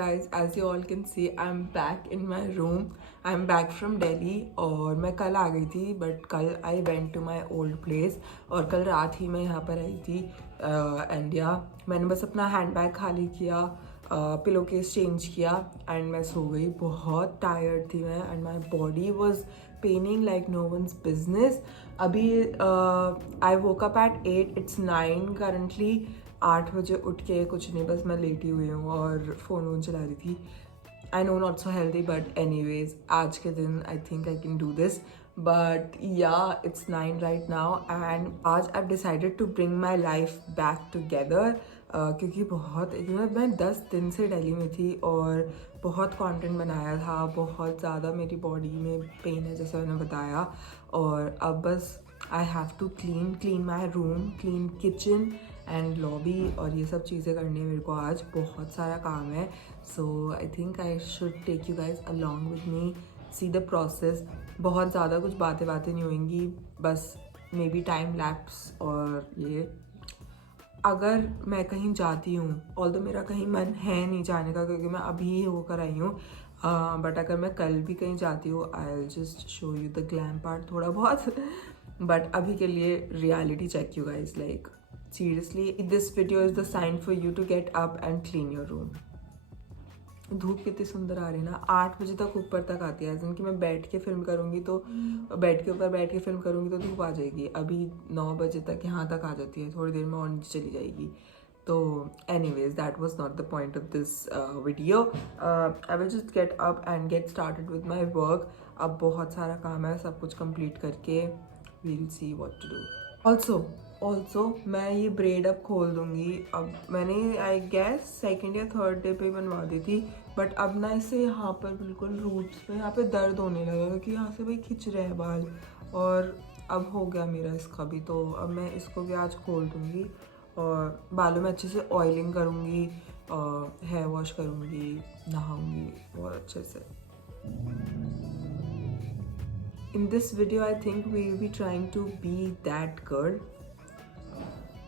guys, as you all can see, I'm back in my room. I'm back from Delhi और मैं कल आ गई थी but कल I went to my old place और कल रात ही मैं यहाँ पर आई थी इंडिया. मैंने बस अपना हैंड बैग खाली किया, पिलो केस चेंज किया एंड मैं सो गई. बहुत टायर्ड थी मैं and my body was paining like no one's business. अभी I woke up at 8, it's 9 currently. 8 बजे उठ के कुछ नहीं, बस मैं लेटी हुई हूँ और फ़ोन वोन चला रही थी. I know not so healthy but anyways आज के दिन I think I can do this. But yeah it's 9 right now and आज I decided to bring my life back together. क्योंकि बहुत मैं 10 दिन से दिल्ली में थी और बहुत कंटेंट बनाया था. बहुत ज़्यादा मेरी बॉडी में पेन है जैसे मैंने बताया. और अब बस I have to clean my room, clean kitchen and lobby और ये सब चीज़ें करनी है मेरे को. आज बहुत सारा काम है. So I think I should take you guys along with me, see the process. बहुत ज़्यादा कुछ बातें नहीं होंगी, बस मे बी टाइम लैप्स. और ये अगर मैं कहीं जाती हूँ, ऑल्दो मेरा कहीं मन है नहीं जाने का क्योंकि मैं अभी ही होकर आई हूँ, बट अगर मैं कल भी कहीं जाती हूँ I will just show you the glam part थोड़ा बहुत. बट अभी के लिए reality check you guys. Like seriously this video is the sign for you to get up and clean your room. धूप कितनी सुंदर आ रही है ना. 8 बजे तक ऊपर तक आती है. जिनकी मैं बैठ के फिल्म करूँगी तो बेड के ऊपर बैठ के फिल्म करूँगी तो धूप आ जाएगी. अभी 9 बजे तक यहाँ तक आ जाती है, थोड़ी देर में और नीचे चली जाएगी. तो anyways that was not the point of this video. I will just get up and get started with my work. अब बहुत सारा काम है, सब कुछ कंप्लीट करके we'll see what to do. Also मैं ये ब्रेड अब खोल दूंगी. अब मैंने आई गेस सेकेंड या थर्ड डे पे बनवा दी थी, बट अब ना इसे यहाँ पर बिल्कुल रूट्स पे यहाँ पे दर्द होने लगा क्योंकि यहाँ से भाई खिंच रहे हैं बाल. और अब हो गया मेरा इसका भी, तो अब मैं इसको भी आज खोल दूंगी और बालों में अच्छे से ऑयलिंग करूँगी, हेयर वॉश करूँगी, नहाऊँगी बहुत अच्छे से. In this video I think we will be trying to be that girl.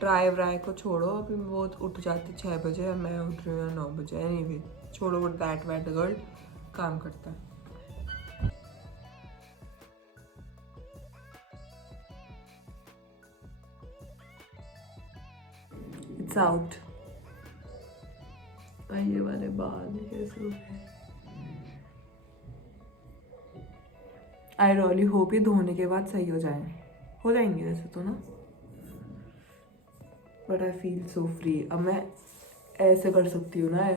Try व्राई को छोड़ो, अभी वो उठ जाती 6 बजे, मैं उठ रही हूँ 9 बजे. एनीवे छोड़ो वो दैट वैट गर्ल, काम करता है. It's out. ये वाले बाल कैसे हुए. आई रियली होप ये धोने के बाद सही हो जाएंगे वैसे तो ना. But I feel so free. अब मैं ऐसे कर सकती हूँ ना.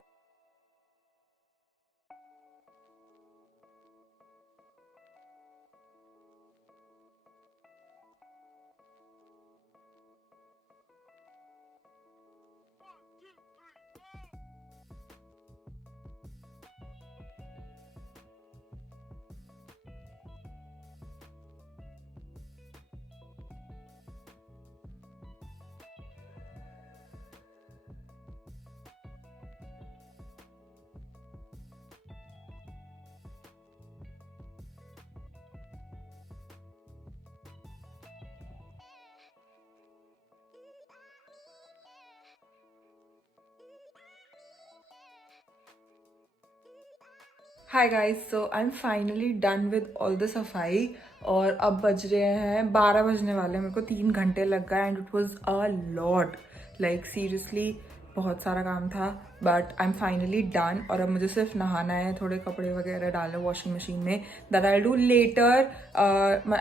Hi guys, so I am finally done with all the सफाई और अब बज रहे हैं 12 बजने वाले हैं. मेरे को 3 घंटे लग गए and it was a lot. Like seriously बहुत सारा काम था but I am finally done. और अब मुझे सिर्फ नहाना है, थोड़े कपड़े वगैरह डालना वॉशिंग मशीन में. That I do later.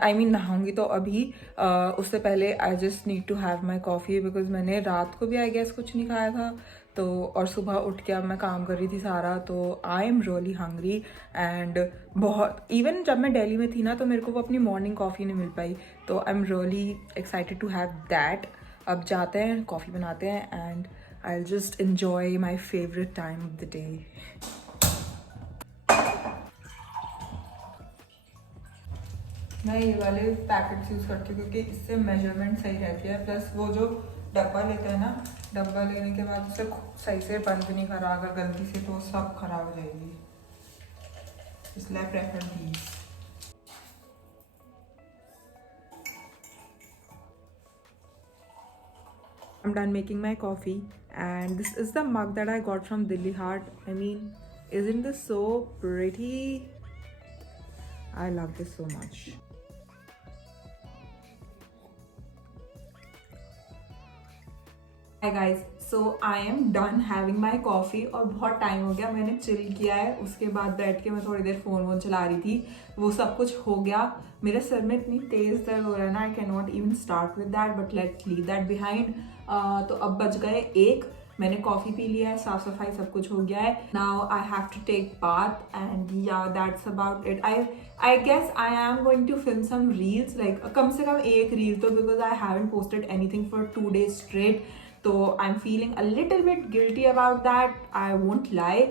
I mean नहाऊंगी तो अभी. उससे पहले I just need to have my coffee because मैंने रात को भी आई गेस कुछ नहीं खाया था. तो और सुबह उठ के अब मैं काम कर रही थी सारा, तो I am really hungry. And बहुत इवन जब मैं दिल्ली में थी ना तो मेरे को वो अपनी मॉर्निंग कॉफ़ी नहीं मिल पाई, तो I am really excited to have that. अब जाते हैं, कॉफ़ी बनाते हैं and I will just enjoy my favourite time of the day. मैं ये वाले पैकेट्स यूज़ करती हूँ क्योंकि इससे मेजरमेंट सही रहती है. प्लस वो जो डब्बा लेते हैं ना, डब्बा लेने के बाद उसे सही से बंद नहीं करा अगर गलती से तो सब खराब हो जाएगी, इसलिए I prefer these. I'm done making my coffee and this is the mug that I got from Dilli Haat. I mean Isn't this so pretty? I love this so much. Hi guys, so I am done having my coffee और बहुत time हो गया मैंने chill किया है. उसके बाद बैठ के मैं थोड़ी देर फ़ोन चला रही थी. वो सब कुछ हो गया. मेरे सर में इतनी तेज़ दर्द हो रहा है ना, I can not even start with that, but let's leave that behind. तो अब बज गए 1. मैंने कॉफ़ी पी लिया है, साफ सफाई सब कुछ हो गया है. Now I have to take bath and yeah that's about it. I guess I am going to film some reels, like कम से कम एक रील तो, because I haven't posted anything for 2 days straight. तो I am feeling a little bit guilty about that, I won't lie.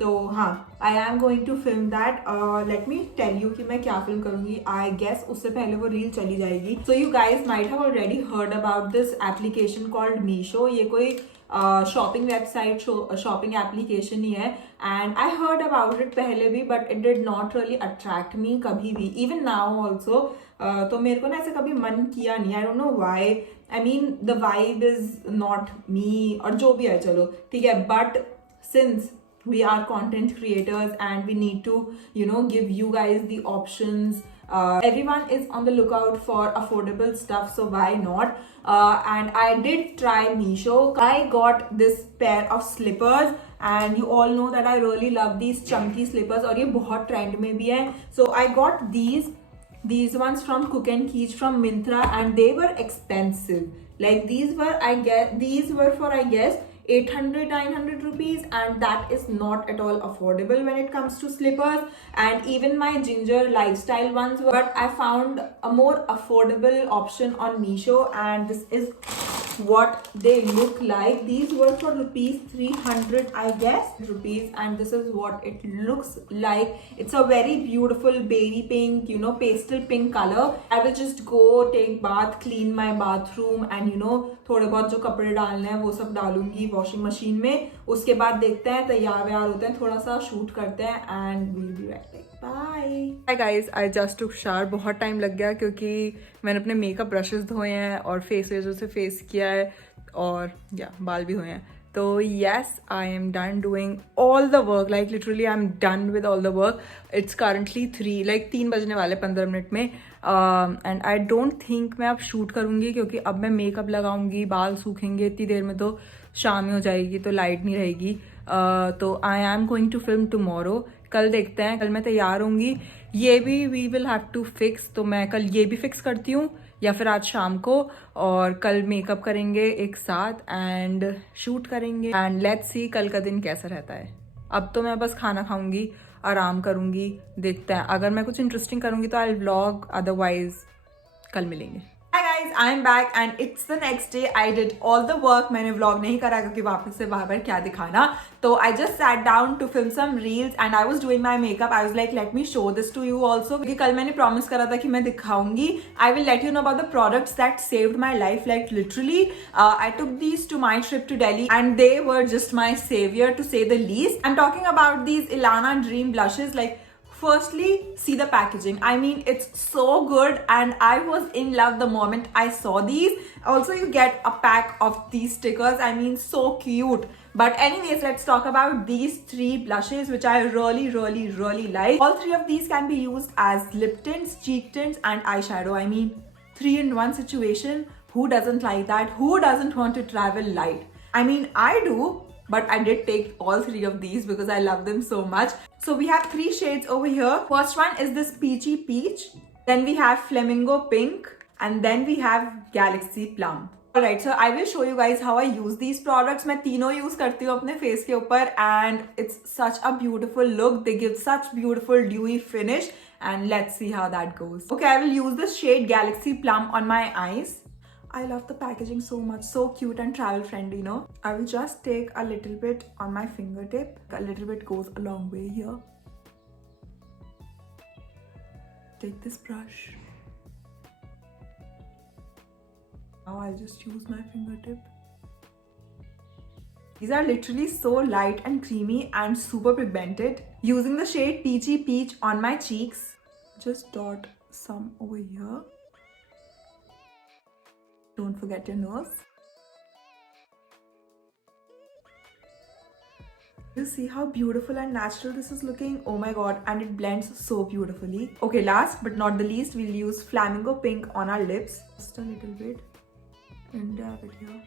तो हाँ, I am going to film that. Let me tell you कि मैं क्या film करूंगी. I guess उससे पहले वो रील चली जाएगी. So you guys might have already heard about this application called Meesho. ये कोई शॉपिंग वेबसाइट, शॉपिंग एप्लीकेशन ही है. And I heard about it पहले भी, but it did not really attract me कभी भी, इवन नाउ ऑल्सो. तो मेरे को ना ऐसे कभी मन किया नहीं. आई don't know why. I mean the vibe is not me, और जो भी है चलो ठीक है. But since we are content creators and we need to, you know, give you guys the options. Everyone is on the lookout for affordable stuff, so why not? And I did try Meesho. I got this pair of slippers and you all know that I really love these chunky slippers और ये बहुत trend में भी है. So I got these ones from Cook and Keech from Myntra and they were expensive. Like these were for I guess 800-900 rupees, and that is not at all affordable when it comes to slippers. And even my ginger lifestyle ones were, but I found a more affordable option on Meesho, and this is what they look like. These were for rupees 300 I guess rupees, and this is what it looks like. It's a very beautiful baby pink, you know, pastel pink color. I will just go take bath, clean my bathroom, and you know, थोड़े बहुत जो कपड़े डालने हैं वो सब डालूंगी washing machine में. उसके बाद देखते हैं, तैयार व्यार होते हैं, थोड़ा सा शूट करते हैं, and we'll be back. Bye. Hi guys, I just took shower. बहुत टाइम लग गया क्योंकि मैंने अपने मेकअप ब्रशेस धोए हैं और फेस रेजर से फेस किया है, और या बाल भी हुए हैं. तो yes, I am done doing all the work. Like literally I am done with all the work. It's currently 3 बजने वाले 15 मिनट में. एंड आई डोंट थिंक मैं अब शूट करूँगी क्योंकि अब मैं मेकअप लगाऊंगी, बाल सूखेंगे, इतनी देर में तो शाम ही हो जाएगी, तो लाइट नहीं रहेगी. तो I am going to film tomorrow. कल देखते हैं, कल मैं तैयार होंगी. ये भी we will have to fix. तो मैं कल ये भी फिक्स करती हूँ या फिर आज शाम को, और कल मेकअप करेंगे एक साथ एंड शूट करेंगे. एंड लेट्स सी कल का दिन कैसा रहता है. अब तो मैं बस खाना खाऊंगी, आराम करूंगी. देखते हैं, अगर मैं कुछ इंटरेस्टिंग करूंगी तो आई व्लॉग, अदरवाइज कल मिलेंगे. Hi guys, I am back and it's the next day. I did all the work. मैंने vlog नहीं करा क्योंकि वापस से बार बार क्या दिखाना. तो I just sat down to film some reels and I was doing my makeup. I was like, let me show this to you also. क्योंकि कल मैंने promise करा था कि मैं दिखाऊंगी. I will let you know about the products that saved my life. Like literally, I took these to my trip to Delhi and they were just my savior to say the least. I'm talking about these Ilana Dream blushes. Like, firstly, see the packaging. I mean, it's so good and I was in love the moment I saw these. Also, you get a pack of these stickers. I mean, so cute. But anyways, let's talk about these 3 blushes which I really like. All 3 of these can be used as lip tints, cheek tints and eyeshadow. I mean, 3-in-1 situation. Who doesn't like that? Who doesn't want to travel light? I mean, I do. But I did take all 3 of these because I love them so much. So we have 3 shades over here. First one is this peachy peach. Then we have flamingo pink. And then we have galaxy plum. Alright, so I will show you guys how I use these products. मैं तीनों use करती हूँ अपने face के ऊपर and it's such a beautiful look. They give such beautiful dewy finish. And let's see how that goes. Okay, I will use the shade Galaxy Plum on my eyes. I love the packaging so much, so cute and travel friendly, you know. I will just take a little bit on my fingertip. A little bit goes a long way here. Take this brush. Now I'll just use my fingertip. These are literally so light and creamy and super pigmented. Using the shade Peachy Peach on my cheeks. Just dot some over here. Don't forget your nose. You see how beautiful and natural this is looking? Oh my god, and it blends so beautifully. Okay, last but not the least, we'll use Flamingo Pink on our lips. Just a little bit and dab it here.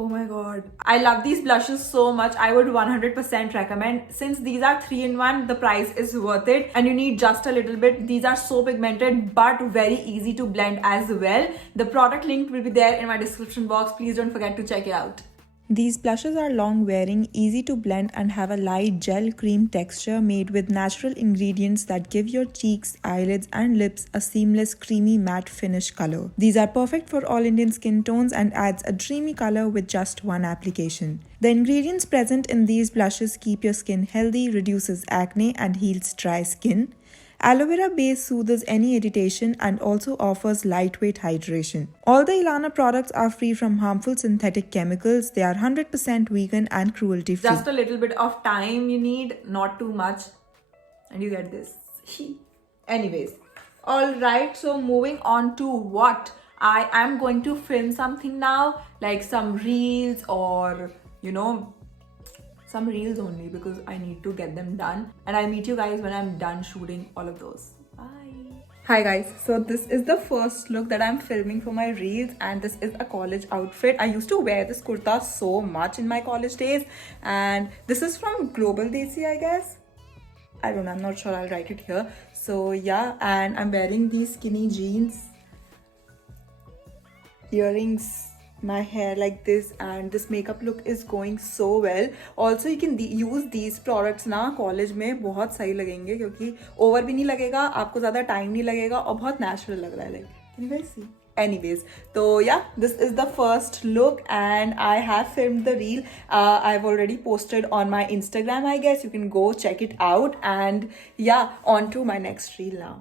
Oh my god. I love these blushes so much. I would 100% recommend. Since these are 3 in 1, the price is worth it and you need just a little bit. These are so pigmented but very easy to blend as well. The product link will be there in my description box. Please don't forget to check it out. These blushes are long wearing, easy to blend, and have a light gel cream texture made with natural ingredients that give your cheeks, eyelids, and lips a seamless, creamy matte finish color. These are perfect for all Indian skin tones and adds a dreamy color with just one application. The ingredients present in these blushes keep your skin healthy, reduces acne, and heals dry skin. Aloe vera base soothes any irritation and also offers lightweight hydration. All the Ilana products are free from harmful synthetic chemicals. They are 100% vegan and cruelty free. Just a little bit of time you need, not too much, and you get this. Anyways, alright, so moving on to what? I am going to film something now, like some reels or some reels only because I need to get them done, and I'll meet you guys when I'm done shooting all of those. Bye. Hi guys, so this is the first look that I'm filming for my reels, and this is a college outfit. I used to wear this kurta so much in my college days, and this is from Global Desi, I guess. I don't know, I'm not sure, I'll write it here. So yeah, and I'm wearing these skinny jeans, earrings, my hair like this, and this makeup look is going so well. Also you can use these products ना college में बहुत सही लगेंगे क्योंकि over भी नहीं लगेगा, आपको ज़्यादा time नहीं लगेगा और बहुत natural लग रहा है. Like, can you guys see? Anyways, so yeah, this is the first look and I have filmed the reel. I've already posted on my Instagram, I guess. You can go check it out, and yeah, on to my next reel now.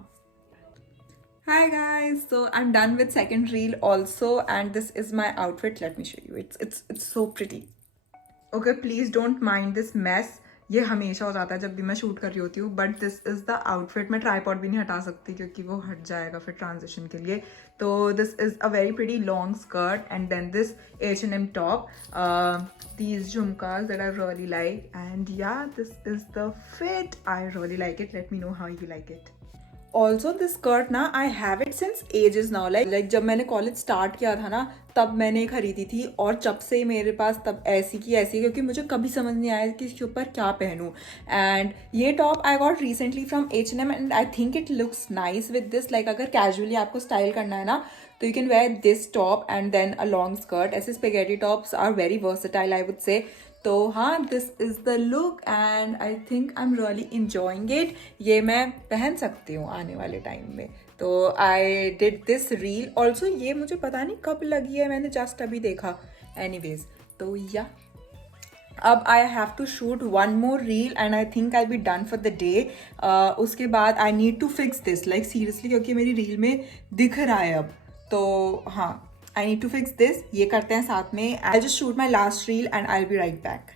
Hi guys, so I'm done with second reel also, and this is my outfit. Let me show you. It's so pretty. Okay, please don't mind this mess. ये हमेशा हो जाता है जब भी मैं shoot कर रही होती हूँ, but this is the outfit. मैं ट्राईपॉड भी नहीं हटा सकती क्योंकि वो हट जाएगा फिर ट्रांजिशन के लिए. तो this is a very pretty long skirt and then this H&M top, these jhumkas that I really like, and yeah, this is the fit. I really like it. Let me know how you like it. Also this skirt ना I have it since ages now. Like जब मैंने college start किया था ना तब मैंने खरीदी थी, और जब से मेरे पास तब ऐसी की ऐसी, क्योंकि मुझे कभी समझ नहीं आया कि इसके ऊपर क्या पहनूं. एंड ये top I got recently from H&M and I think it looks nice with this. Like अगर कैजुअली आपको स्टाइल करना है ना तो you can wear this top and then a long skirt. ऐसे spaghetti tops are very versatile I would say. तो हाँ, this is the look and I think I am really enjoying it. ये मैं पहन सकती हूँ आने वाले टाइम में. तो I did this reel also. ये मुझे पता नहीं कब लगी है, मैंने जस्ट अभी देखा. एनीवेज, तो या अब I have to shoot one more reel and I think I be done for the day. उसके बाद I need to fix this, like seriously, क्योंकि मेरी रील में दिख रहा है अब. तो हाँ, I need to fix this. ये करते हैं साथ में. I'll just shoot my last reel and I'll be right back.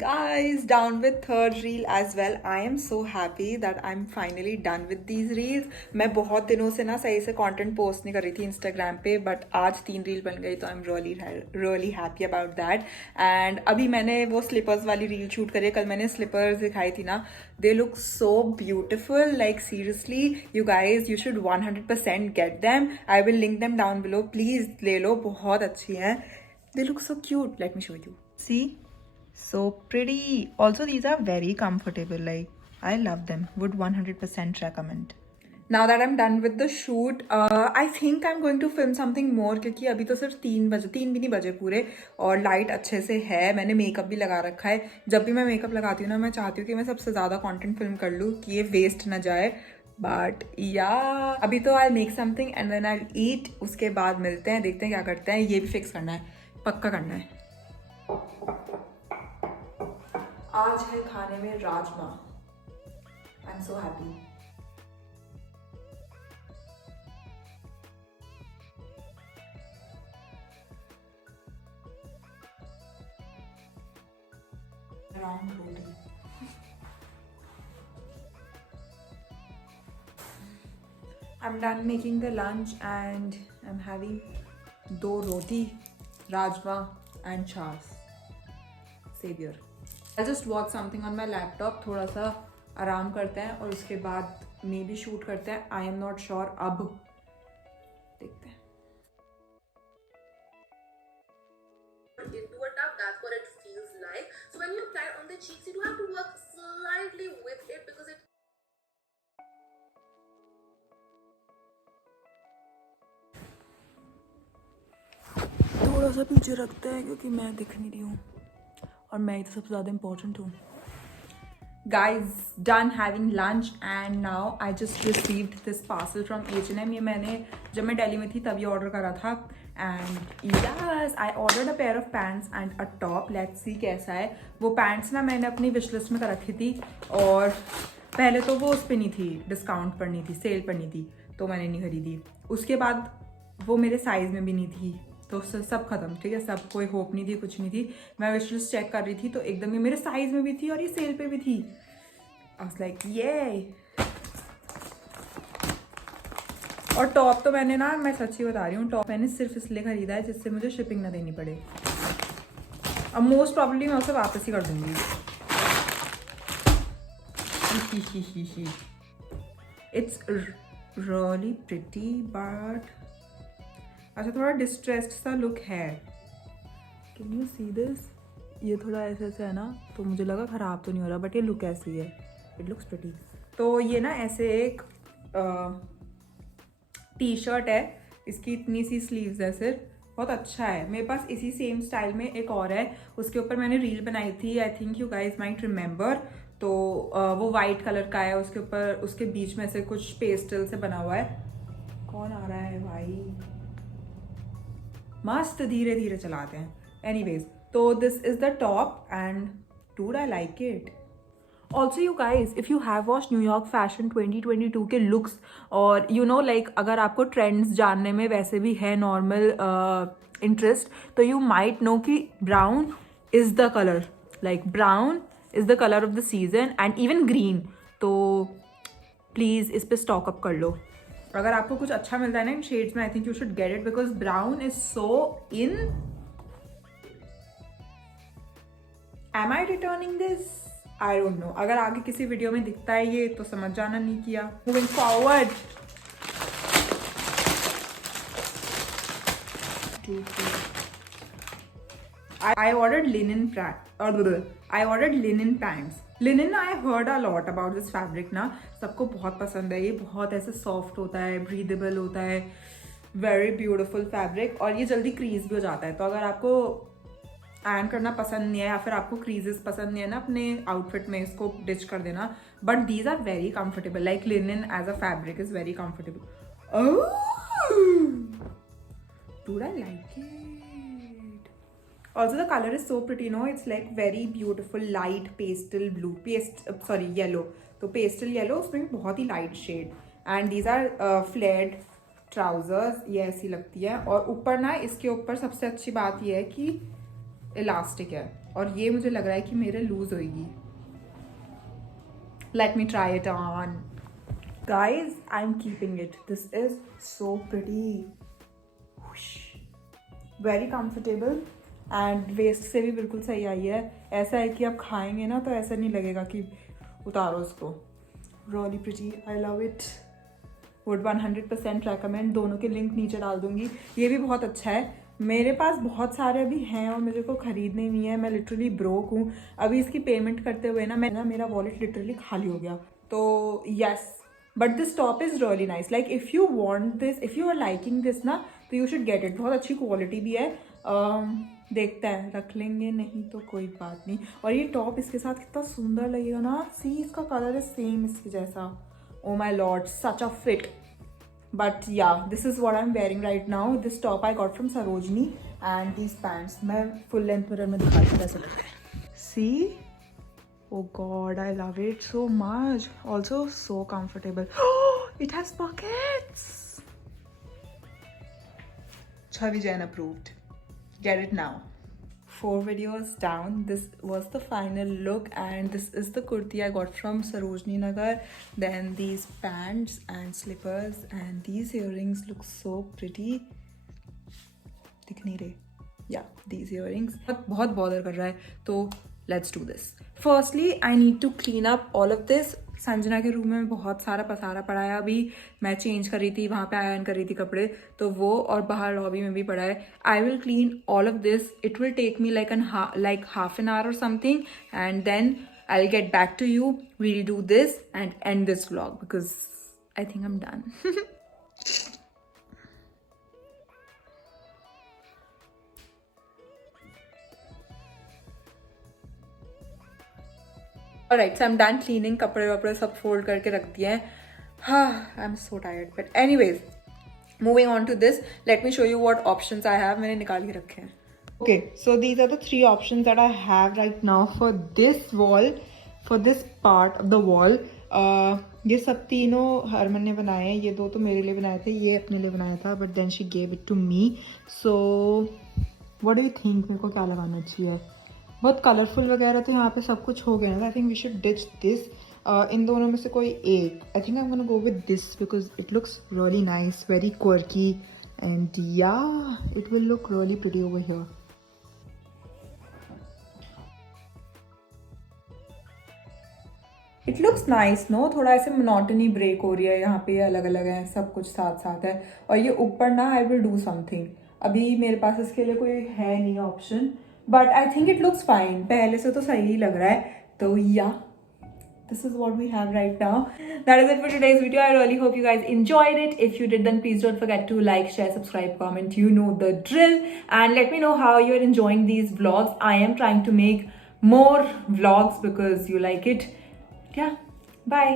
Guys, down with third reel as well. I am so happy that I'm finally done with these reels. मैं बहुत दिनों से ना सही से content post नहीं कर रही थी Instagram पे, but आज 3 reel बन गई, तो I'm really happy about that. And अभी मैंने वो slippers वाली reel shoot करी. कल मैंने slippers दिखाई थी ना, they look so beautiful. Like seriously, you guys, you should 100% get them. I will link them down below. Please ले लो, बहुत अच्छी हैं. They look so cute. Let me show you. See? So pretty. Also these are very comfortable. Like I love them. Would 100% recommend. Now that I'm done with the shoot, I think I'm going to film something more क्योंकि अभी तो सिर्फ 3 भी नहीं बजे पूरे, और light अच्छे से है. मैंने मेकअप भी लगा रखा है. जब भी मैं मेकअप लगाती हूँ ना, मैं चाहती हूँ कि मैं सबसे ज़्यादा कंटेंट फिल्म कर लूँ कि ये वेस्ट ना जाए. बट या अभी तो I make something and then I eat. उसके बाद मिलते हैं, देखते हैं क्या करते हैं. ये भी फिक्स करना है, पक्का करना है. आज है खाने में rajma. I am so happy. Round roti. I'm done making the lunch and I'm having 2 roti rajma and chas. Savior. I'll just watch something on my laptop. थोड़ा सा आराम करते हैं और उसके बाद मे भी शूट करते हैं. I am not sure. अब देखते हैं. Into a tub, that's what it feels like. So when you apply it on the cheeks, you do have to work slightly with it because it थोड़ा सा पीछे रखते हैं क्योंकि मैं दिख नहीं रही हूँ और मैं ही तो सबसे ज़्यादा इम्पोर्टेंट हूँ. Guys, done having lunch and now I just received this parcel from H&M. ये मैंने जब मैं दिल्ली में थी तभी ऑर्डर करा था. And yes, I ordered a pair of pants and a top. Let's see कैसा है. वो पैंट्स ना मैंने अपनी विश लिस्ट में कर रखी थी और पहले तो वो उस पर नहीं थी, डिस्काउंट पर नहीं थी, सेल पर नहीं थी, तो मैंने नहीं खरीदी. उसके बाद वो मेरे साइज़ में भी नहीं थी, तो उससे सब खत्म. ठीक है, सब कोई होप नहीं थी, कुछ नहीं थी. मैं विश लिस्ट चेक कर रही थी तो एकदम ये मेरे साइज़ में भी थी और ये सेल पे भी थी. आई वाज लाइक ये. और टॉप तो मैंने ना, मैं सच्ची बता रही हूँ, टॉप मैंने सिर्फ इसलिए खरीदा है जिससे मुझे शिपिंग ना देनी पड़े. अब मोस्ट प्रॉब्लली मैं उसे वापस ही कर दूंगी. इट्स रियली प्रिटी बट अच्छा थोड़ा डिस्ट्रेस्ड सा लुक है. Can you see this? ये थोड़ा ऐसे ऐसे है ना, तो मुझे लगा ख़राब तो नहीं हो रहा, बट ये लुक ऐसी है. It looks pretty. तो ये ना ऐसे एक टी शर्ट है, इसकी इतनी सी स्लीव्स है सिर्फ. बहुत अच्छा है. मेरे पास इसी सेम स्टाइल में एक और है, उसके ऊपर मैंने रील बनाई थी. आई think you guys might remember. तो वो वाइट कलर का है, उसके ऊपर उसके बीच में से कुछ पेस्टल से बना हुआ है. कौन आ रहा है भाई? मस्त धीरे धीरे चलाते हैं. एनीवेज, तो this is the top and dude I like it. Also you guys, if you have watch New York fashion 2022 के लुक्स और यू नो लाइक अगर आपको ट्रेंड्स जानने में वैसे भी है नॉर्मल इंटरेस्ट, तो यू माइट नो कि brown is the colour, like brown is the colour of the season and even green. तो प्लीज़ इस पर स्टॉक अप कर लो. अगर आपको कुछ अच्छा मिलता है ना इन शेड्स में, I think you should get it because brown is so in. Am I returning this? I don't know. अगर आगे किसी वीडियो में दिखता है ये तो समझ जाना नहीं किया. Moving forward. I ordered linen pants. Linen I heard a lot about this fabric ना, सबको बहुत पसंद है. ये बहुत ऐसे सॉफ्ट होता है, ब्रीदेबल होता है, वेरी ब्यूटिफुल फैब्रिक और ये जल्दी क्रीज भी हो जाता है. तो अगर आपको आयरन करना पसंद नहीं है या फिर आपको क्रीजेस पसंद नहीं है ना अपने आउटफिट में, इसको डिच कर देना. But these are very comfortable. Like linen as a fabric is very comfortable. Do I like it? Also the color is so pretty, no? It's like very beautiful light pastel blue, yellow. तो pastel yellow, उसमें बहुत ही light shade. And these are flared trousers. ये ऐसी लगती है और ऊपर ना इसके ऊपर सबसे अच्छी बात ये है कि इलास्टिक है और ये मुझे लग रहा है कि मेरे लूज होगी. Let me try it on. Guys, I'm keeping it. This is so pretty. Whoosh. Very comfortable. And waist से भी बिल्कुल सही आई है. ऐसा है कि आप खाएंगे ना तो ऐसा नहीं लगेगा कि उतारो उसको. Really pretty. I love it. Would 100% recommend. दोनों के लिंक नीचे डाल दूंगी. ये भी बहुत अच्छा है. मेरे पास बहुत सारे अभी हैं और मुझे को ख़रीदने नहीं है. मैं लिटरली ब्रोक हूँ. अभी इसकी पेमेंट करते हुए ना मेरा वॉलेट लिटरली खाली हो गया. तो yes, but this top is really nice. Like if you want this, if you are liking this ना, तो यू शुड गेट इट. बहुत अच्छी क्वालिटी भी है. देखते हैं, रख लेंगे, नहीं तो कोई बात नहीं. और ये टॉप इसके साथ कितना सुंदर लगेगा ना. सी, इसका कलर है सेम इसके जैसा. Oh my lord, such a fit. But yeah, this is what I am wearing right now. This top I got from Sarojini and these pants. मैं फुल लेंथ मिरर में दिखाती हूँ कैसे लगता है. सी, oh god, I love it so much. Also so comfortable. It has pockets. Chavi Jain approved. Get it now. 4 videos down, this was the final look and this is the kurti I got from Sarojini Nagar. Then these pants and slippers and these earrings look so pretty. दिख नहीं रहे. या these earrings बहुत bother कर रहा है, तो let's do this. Firstly I need to clean up all of this. Sanjana के रूम में बहुत सारा पसारा पड़ा है. अभी मैं चेंज कर रही थी, वहाँ पे आयरन कर रही थी कपड़े, तो वो और बाहर लॉबी में भी पड़ा है. I will clean all of this. It will take me like half an hour or something, and then I'll get back to you. We'll do this and end this vlog because I think I'm done. Alright, so I'm done cleaning. कपड़े वपड़े सब fold करके रख दिए हैं. I'm so tired. But anyways, moving on to this, let me show you what options I have. मैंने निकाल के रखे हैं. Okay, so these are the 3 options that I have right now for this wall, for this part of the wall. ये सब तीनों हरमन ने बनाए हैं. ये 2 तो मेरे लिए बनाए थे, ये अपने लिए बनाया था, but then she gave it to me. So what do you think? मेरे को क्या लगाना चाहिए? बहुत कलरफुल वगैरह तो यहाँ पे सब कुछ हो गया है. I think we should ditch this. इन दोनों में से कोई एक. I think I am gonna go with this because it looks really nice, very quirky, and yeah it will look really pretty over here. It looks nice no. थोड़ा ऐसे monotony break हो रही है. यहाँ पे अलग अलग है, सब कुछ साथ साथ है. और ये ऊपर ना आई विल डू समथिंग. अभी मेरे पास इसके लिए कोई है नहीं option, but I think it looks fine. पहले से तो सही ही लग रहा है. तो या this is what we have right now. That is it for today's video. I really hope you guys enjoyed it. If you did, then please don't forget to like, share, subscribe, comment. You know the drill. And let me know how you're enjoying these vlogs. I am trying to make more vlogs because you like it. Yeah. Bye.